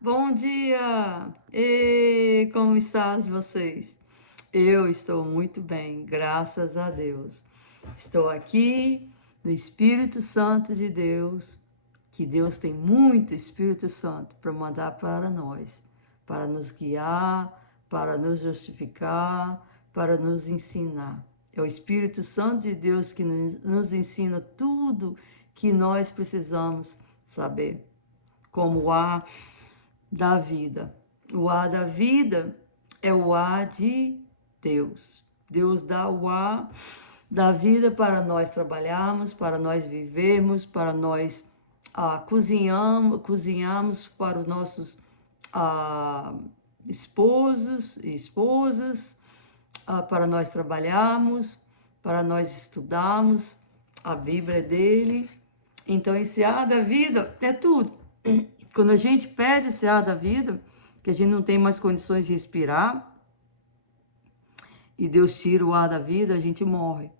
Bom dia! E como estás vocês? Eu estou muito bem, graças a Deus. Estou aqui no Espírito Santo de Deus, que Deus tem muito Espírito Santo para mandar para nós, para nos guiar, para nos justificar, para nos ensinar. É o Espírito Santo de Deus que nos ensina tudo que nós precisamos saber, como o ar da vida. O ar da vida é o ar de Deus. Deus dá o ar da vida para nós trabalharmos, para nós vivermos, para nós cozinharmos para os nossos esposos e esposas, para nós trabalharmos, para nós estudarmos a Bíblia dele. Então, esse ar da vida é tudo. Quando a gente perde esse ar da vida, que a gente não tem mais condições de respirar, e Deus tira o ar da vida, a gente morre.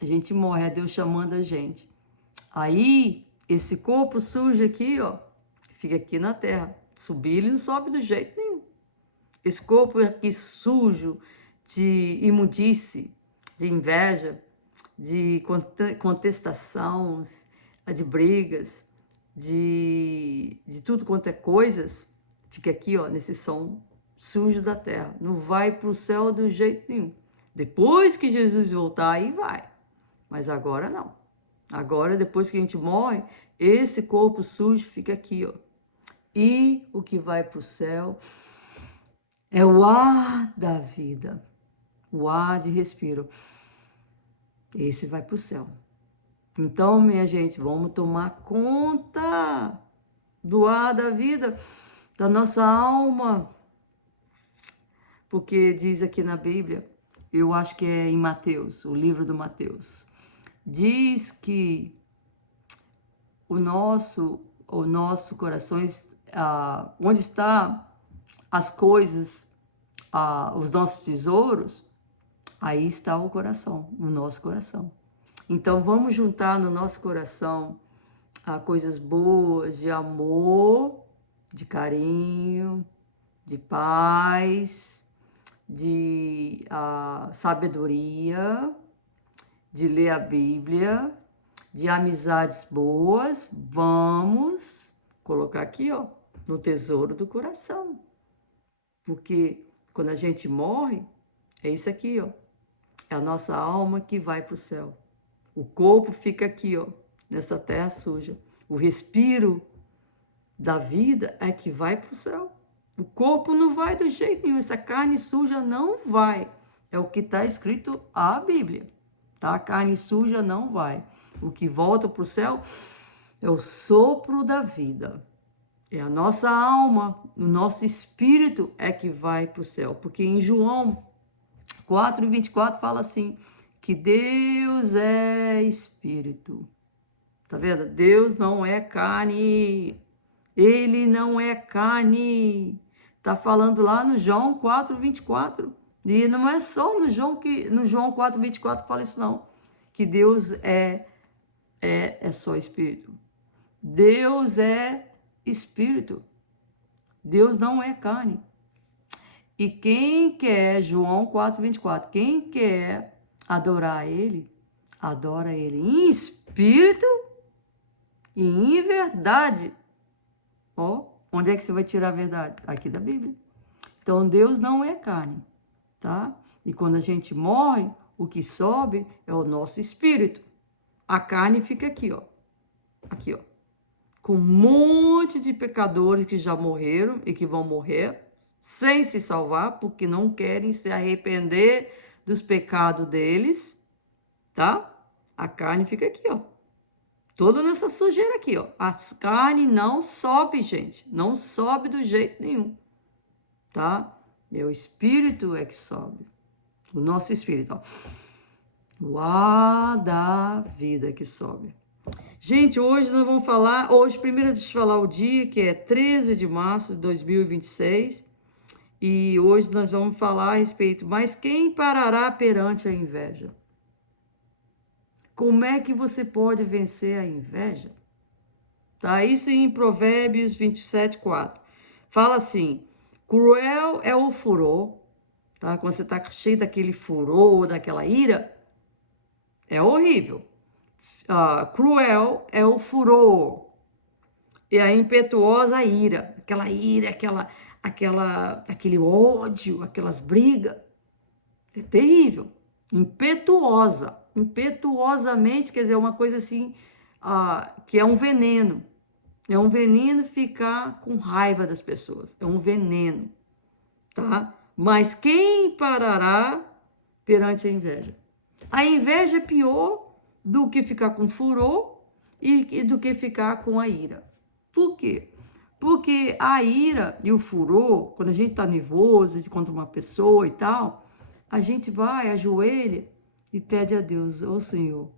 A gente morre, é Deus chamando a gente. Aí, esse corpo sujo aqui, ó, fica aqui na terra. Subir, ele não sobe do jeito nenhum. Esse corpo aqui sujo de imundície, de inveja, de contestação, de brigas, de tudo quanto é coisas, fica aqui, ó, nesse som sujo da terra. Não vai para o céu do jeito nenhum. Depois que Jesus voltar, aí vai. Mas agora não. Agora, depois que a gente morre, esse corpo sujo fica aqui, ó. E o que vai para o céu é o ar da vida, o ar de respiro. Esse vai para o céu. Então, minha gente, vamos tomar conta do ar da vida, da nossa alma. Porque diz aqui na Bíblia, eu acho que é em Mateus, o livro do Mateus, diz que o nosso coração, onde está as coisas, os nossos tesouros, aí está o coração, o nosso coração. Então, vamos juntar no nosso coração coisas boas, de amor, de carinho, de paz, de sabedoria, de ler a Bíblia, de amizades boas. Vamos colocar aqui, ó, no tesouro do coração. Porque quando a gente morre, é isso aqui, ó. É a nossa alma que vai para o céu. O corpo fica aqui, ó, nessa terra suja. O respiro da vida é que vai para o céu. O corpo não vai do jeito nenhum. Essa carne suja não vai. É o que está escrito a Bíblia. Tá? A carne suja não vai. O que volta para o céu é o sopro da vida. É a nossa alma, o nosso espírito é que vai para o céu. Porque em João 4:24 fala assim, que Deus é espírito. Tá vendo? Deus não é carne. Ele não é carne. Tá falando lá no João 4:24. E não é só no João 4:24 que fala isso não. Que Deus é só espírito. Deus é espírito. Deus não é carne. E quem quer, João 4:24, quem quer adorar ele, adora ele em espírito e em verdade. Ó, onde é que você vai tirar a verdade? Aqui da Bíblia. Então, Deus não é carne, tá? E quando a gente morre, o que sobe é o nosso espírito. A carne fica aqui, ó. Aqui, ó. Com um monte de pecadores que já morreram e que vão morrer sem se salvar, porque não querem se arrepender dos pecados deles, tá? A carne fica aqui, ó. Toda nessa sujeira aqui, ó. A carne não sobe, gente. Não sobe do jeito nenhum, tá? É o espírito é que sobe. O nosso espírito, ó. O ar da vida que sobe. Gente, hoje nós vamos falar... Hoje, primeiro deixa eu falar o dia, que é 13 de março de 2026. E hoje nós vamos falar a respeito... Mas quem parará perante a inveja? Como é que você pode vencer a inveja? Tá? Isso em Provérbios 27:4. Fala assim, cruel é o furor, tá? Quando você está cheio daquele furor, daquela ira, é horrível. Cruel é o furor, e a impetuosa ira, aquele ódio, aquelas brigas, é terrível. Impetuosa, impetuosamente, quer dizer, uma coisa assim, que é um veneno. É um veneno ficar com raiva das pessoas, é um veneno, tá? Mas quem parará perante a inveja? A inveja é pior do que ficar com furor e do que ficar com a ira. Por quê? Porque a ira e o furor, quando a gente está nervoso contra uma pessoa e tal, a gente vai, ajoelha e pede a Deus, ô Senhor,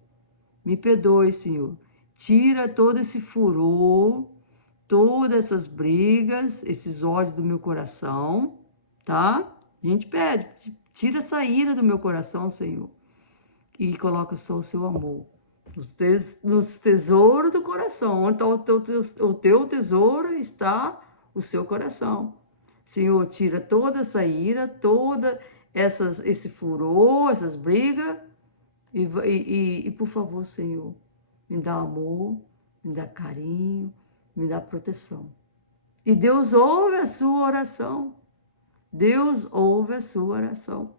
me perdoe, Senhor, tira todo esse furor, todas essas brigas, esses ódios do meu coração, tá? A gente pede, tira essa ira do meu coração, Senhor, e coloca só o seu amor nos tesouros do coração. Onde está o teu tesouro, está o seu coração. Senhor, tira toda essa ira, esse furor, essas brigas, e por favor, Senhor, me dá amor, me dá carinho, me dá proteção. E Deus ouve a sua oração. Deus ouve a sua oração.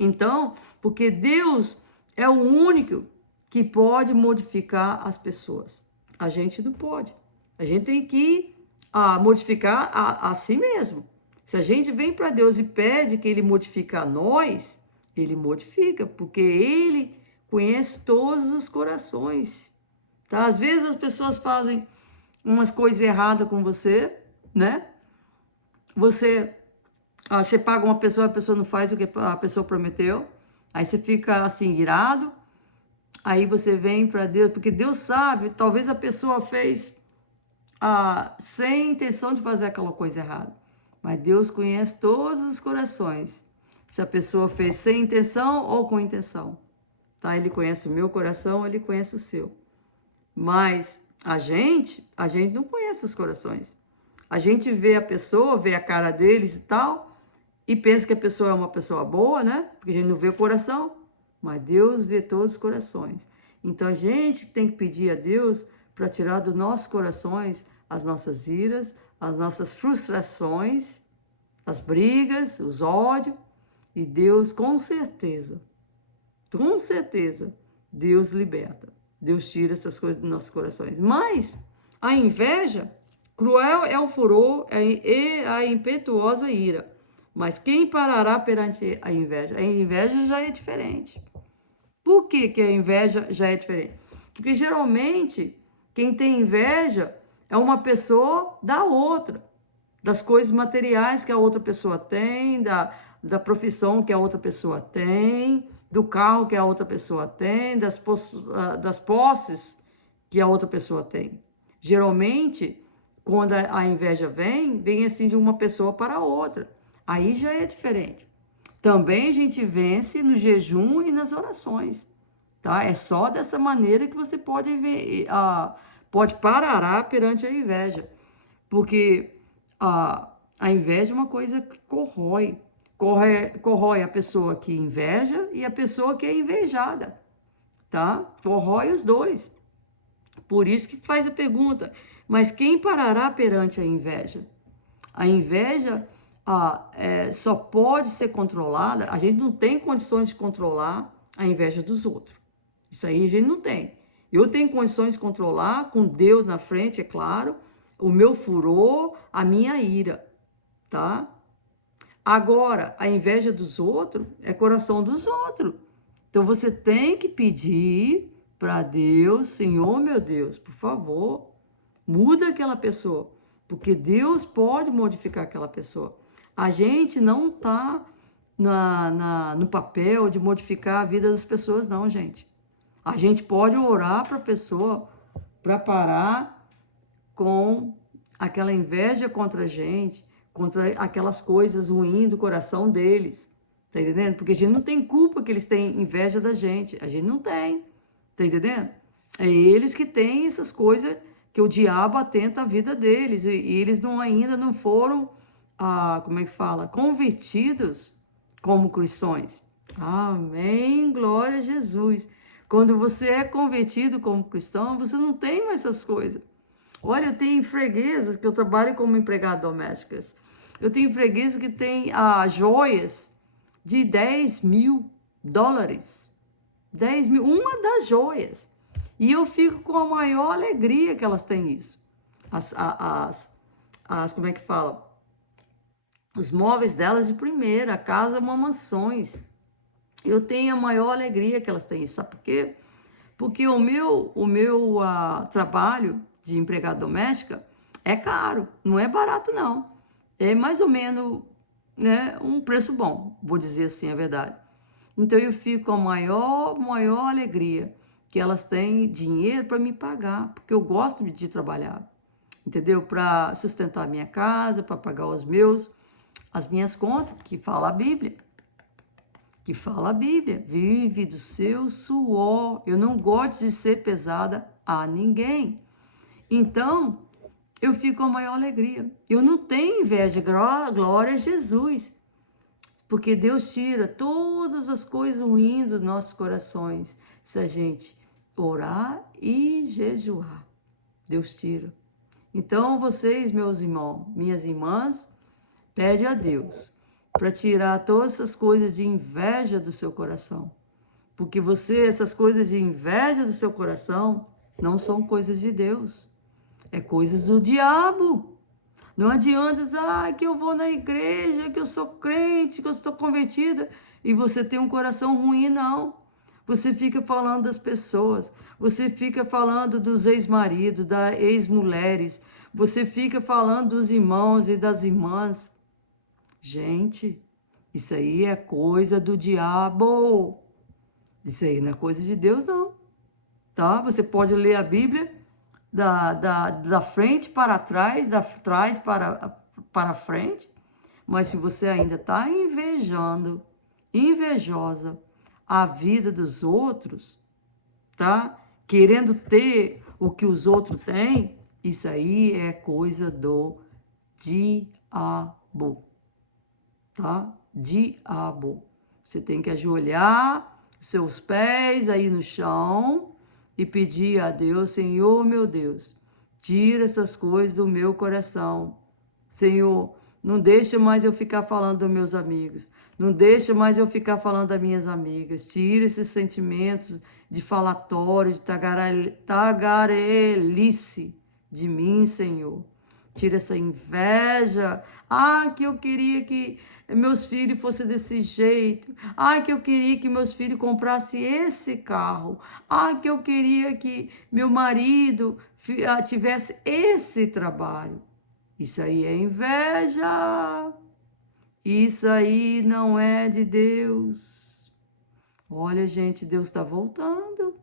Então, porque Deus é o único que pode modificar as pessoas. A gente não pode. A gente tem que modificar a si mesmo. Se a gente vem para Deus e pede que Ele modifique a nós, Ele modifica, porque Ele conhece todos os corações. Tá? Às vezes as pessoas fazem umas coisas erradas com você, né? Você paga uma pessoa, a pessoa não faz o que a pessoa prometeu, aí você fica assim, irado, aí você vem para Deus, porque Deus sabe, talvez a pessoa fez sem intenção de fazer aquela coisa errada, mas Deus conhece todos os corações, se a pessoa fez sem intenção ou com intenção, tá? Ele conhece o meu coração, Ele conhece o seu, mas a gente não conhece os corações. A gente vê a pessoa, vê a cara deles e tal, e pensa que a pessoa é uma pessoa boa, né? Porque a gente não vê o coração, mas Deus vê todos os corações. Então a gente tem que pedir a Deus para tirar dos nossos corações as nossas iras, as nossas frustrações, as brigas, os ódios, e Deus com certeza, Deus liberta. Deus tira essas coisas dos nossos corações. Mas a inveja, cruel é o furor e a impetuosa ira. Mas quem parará perante a inveja? A inveja já é diferente. Por que a inveja já é diferente? Porque geralmente quem tem inveja é uma pessoa da outra, das coisas materiais que a outra pessoa tem, da profissão que a outra pessoa tem, do carro que a outra pessoa tem, das posses que a outra pessoa tem. Geralmente, quando a inveja vem assim de uma pessoa para a outra. Aí já é diferente. Também a gente vence no jejum e nas orações, tá? É só dessa maneira que você pode parar perante a inveja. Porque a inveja é uma coisa que corrói a pessoa que inveja e a pessoa que é invejada, tá? Corrói os dois. Por isso que faz a pergunta, mas quem parará perante a inveja? A inveja só pode ser controlada, a gente não tem condições de controlar a inveja dos outros. Isso aí a gente não tem. Eu tenho condições de controlar, com Deus na frente, é claro, o meu furor, a minha ira, tá? Agora, a inveja dos outros é coração dos outros. Então, você tem que pedir para Deus, Senhor, meu Deus, por favor, muda aquela pessoa, porque Deus pode modificar aquela pessoa. A gente não está no papel de modificar a vida das pessoas, não, gente. A gente pode orar para a pessoa para parar com aquela inveja contra a gente, contra aquelas coisas ruins do coração deles, tá entendendo? Porque a gente não tem culpa que eles têm inveja da gente, a gente não tem, tá entendendo? É eles que têm essas coisas que o diabo atenta a vida deles, e eles ainda não foram, como é que fala, convertidos como cristãos. Amém, glória a Jesus. Quando você é convertido como cristão, você não tem mais essas coisas. Olha, eu tenho freguesas que eu trabalho como empregada doméstica. Eu tenho freguesas que têm joias de $10.000. 10 mil, uma das joias. E eu fico com a maior alegria que elas têm isso. Como é que fala? Os móveis delas de primeira, a casa é uma mansões. Eu tenho a maior alegria que elas têm isso. Sabe por quê? Porque o meu trabalho de empregada doméstica é caro, não é barato não. É mais ou menos, né, um preço bom, vou dizer assim a verdade. Então eu fico com a maior alegria que elas têm dinheiro para me pagar, porque eu gosto de trabalhar, entendeu? Para sustentar a minha casa, para pagar as minhas contas, que fala a Bíblia. Que fala a Bíblia, vive do seu suor. Eu não gosto de ser pesada a ninguém. Então, eu fico com a maior alegria. Eu não tenho inveja, glória a Jesus. Porque Deus tira todas as coisas ruins dos nossos corações. Se a gente orar e jejuar, Deus tira. Então, vocês, meus irmãos, minhas irmãs, pede a Deus para tirar todas essas coisas de inveja do seu coração. Porque essas coisas de inveja do seu coração, não são coisas de Deus. É coisas do diabo. Não adianta dizer, que eu vou na igreja, que eu sou crente, que eu estou convertida, e você tem um coração ruim, não. Você fica falando das pessoas, você fica falando dos ex-maridos, das ex-mulheres, você fica falando dos irmãos e das irmãs. Gente, isso aí é coisa do diabo. Isso aí não é coisa de Deus, não. Tá? Você pode ler a Bíblia da frente para trás, da trás para frente, mas se você ainda está invejosa a vida dos outros, tá? Querendo ter o que os outros têm, isso aí é coisa do diabo, tá? Diabo. Você tem que ajoelhar seus pés aí no chão e pedir a Deus, Senhor, meu Deus, tira essas coisas do meu coração. Senhor, não deixa mais eu ficar falando dos meus amigos. Não deixa mais eu ficar falando das minhas amigas. Tira esses sentimentos de falatório, de tagarelice de mim, Senhor. Tira essa inveja. Que eu queria que meus filhos fossem desse jeito. Que eu queria que meus filhos comprassem esse carro. Que eu queria que meu marido tivesse esse trabalho. Isso aí é inveja. Isso aí não é de Deus. Olha, gente, Deus está voltando.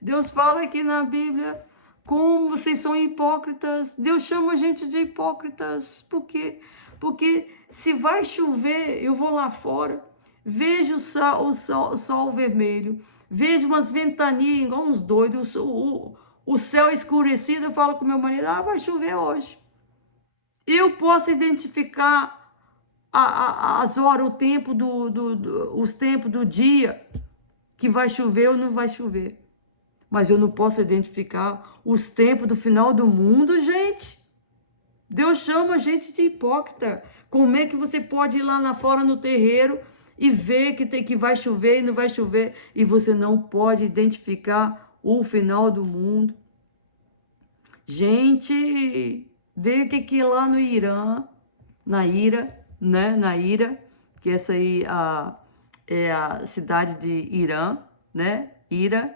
Deus fala aqui na Bíblia como vocês são hipócritas. Deus chama a gente de hipócritas. Por quê? Porque se vai chover, eu vou lá fora, vejo o sol vermelho, vejo umas ventanias igual uns doidos, o céu escurecido, eu falo com meu marido, vai chover hoje. Eu posso identificar as horas, o tempo os tempos do dia que vai chover ou não vai chover. Mas eu não posso identificar os tempos do final do mundo, gente. Deus chama a gente de hipócrita. Como é que você pode ir lá fora no terreiro e ver que vai chover e não vai chover e você não pode identificar o final do mundo? Gente, vê o que lá no Irã, na Ira, né? Na Ira, que essa aí é a cidade de Irã, né? Ira.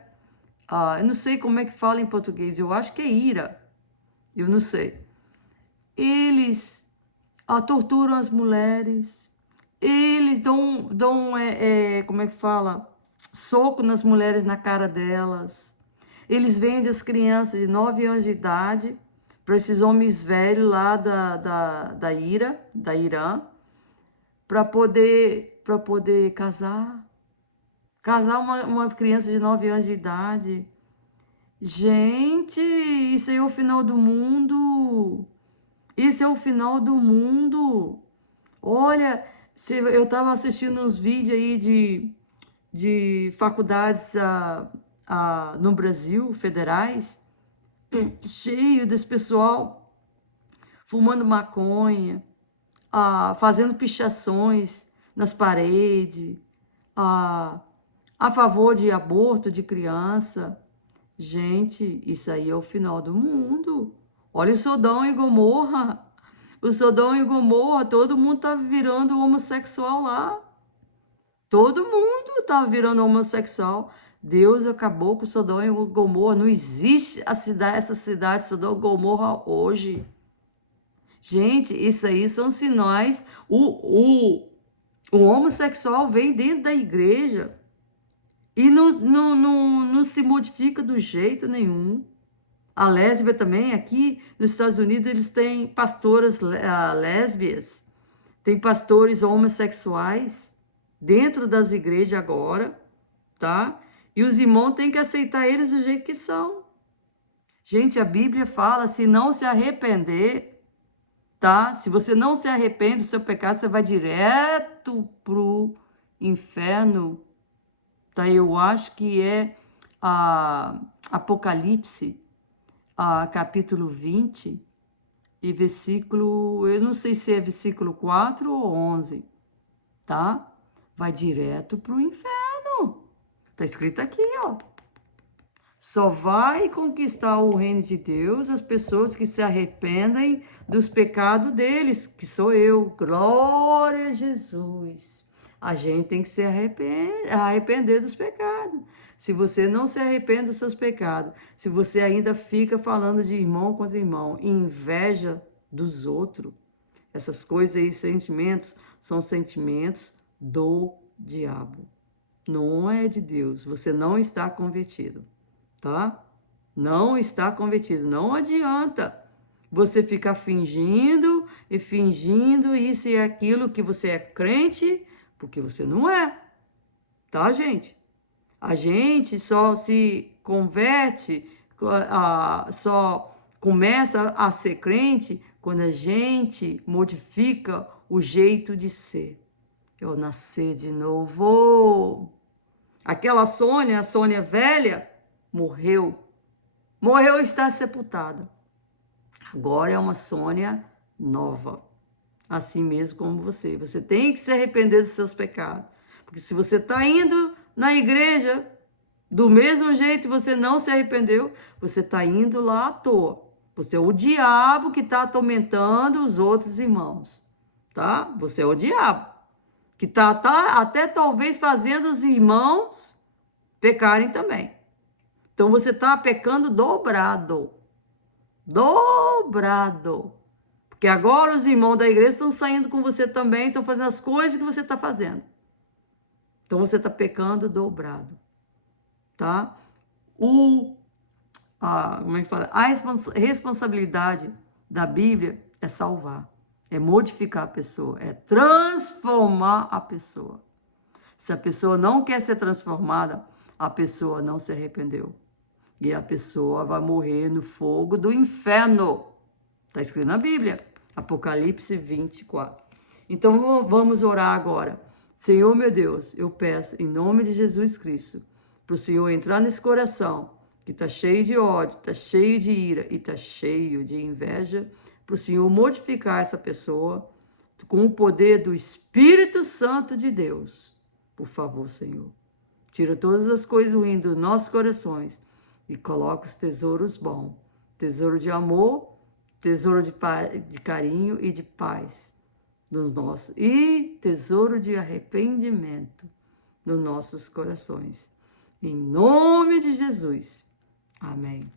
Eu não sei como é que fala em português, eu acho que é Ira, eu não sei. Eles torturam as mulheres, eles dão como é que fala? Soco nas mulheres na cara delas. Eles vendem as crianças de 9 anos de idade para esses homens velhos lá da Irã, para poder casar. Casar uma criança de 9 anos de idade. Gente, isso aí é o final do mundo. Isso é o final do mundo. Olha, eu estava assistindo uns vídeos aí de faculdades no Brasil, federais, cheio desse pessoal fumando maconha, fazendo pichações nas paredes, a favor de aborto de criança. Gente, isso aí é o final do mundo. Olha o Sodom e Gomorra. O Sodom e Gomorra, todo mundo tá virando homossexual lá. Todo mundo tá virando homossexual. Deus acabou com Sodom e Gomorra. Não existe essa cidade Sodom e Gomorra hoje. Gente, isso aí são sinais. O homossexual vem dentro da igreja e não se modifica do jeito nenhum. A lésbia também, aqui nos Estados Unidos, eles têm pastoras lésbias, tem pastores homossexuais dentro das igrejas agora, tá? E os irmãos têm que aceitar eles do jeito que são. Gente, a Bíblia fala, se não se arrepender, tá? Se você não se arrepende do seu pecado, você vai direto pro inferno, tá? Eu acho que é Apocalipse, capítulo 20 e versículo, eu não sei se é versículo 4 ou 11, tá? Vai direto pro inferno. Tá escrito aqui, ó. Só vai conquistar o reino de Deus as pessoas que se arrependem dos pecados deles, que sou eu. Glória a Jesus. A gente tem que se arrepender dos pecados. Se você não se arrepende dos seus pecados, se você ainda fica falando de irmão contra irmão, inveja dos outros, essas coisas aí, sentimentos, são sentimentos do diabo. Não é de Deus. Você não está convertido, tá? Não está convertido. Não adianta você ficar fingindo isso e aquilo que você é crente, porque você não é, tá, gente? A gente só se converte, só começa a ser crente quando a gente modifica o jeito de ser. Eu nascer de novo. Aquela Sônia, a Sônia velha, morreu. Morreu e está sepultada. Agora é uma Sônia nova. Assim mesmo como você. Você tem que se arrepender dos seus pecados. Porque se você está indo na igreja do mesmo jeito e você não se arrependeu, você está indo lá à toa. Você é o diabo que está atormentando os outros irmãos. Tá? Você é o diabo. Que está até talvez fazendo os irmãos pecarem também. Então você está pecando dobrado. Dobrado. Porque agora os irmãos da igreja estão saindo com você também, estão fazendo as coisas que você está fazendo. Então você está pecando dobrado. Tá? Como é que fala? A responsabilidade da Bíblia é salvar, é modificar a pessoa, é transformar a pessoa. Se a pessoa não quer ser transformada, a pessoa não se arrependeu. E a pessoa vai morrer no fogo do inferno. Está escrito na Bíblia, Apocalipse 24. Então vamos orar agora. Senhor meu Deus, eu peço em nome de Jesus Cristo, para o Senhor entrar nesse coração, que está cheio de ódio, está cheio de ira e está cheio de inveja, para o Senhor modificar essa pessoa com o poder do Espírito Santo de Deus. Por favor, Senhor, tira todas as coisas ruins dos nossos corações e coloca os tesouros bons, tesouro de amor, tesouro de carinho e de paz nos nossos, e tesouro de arrependimento nos nossos corações. Em nome de Jesus. Amém.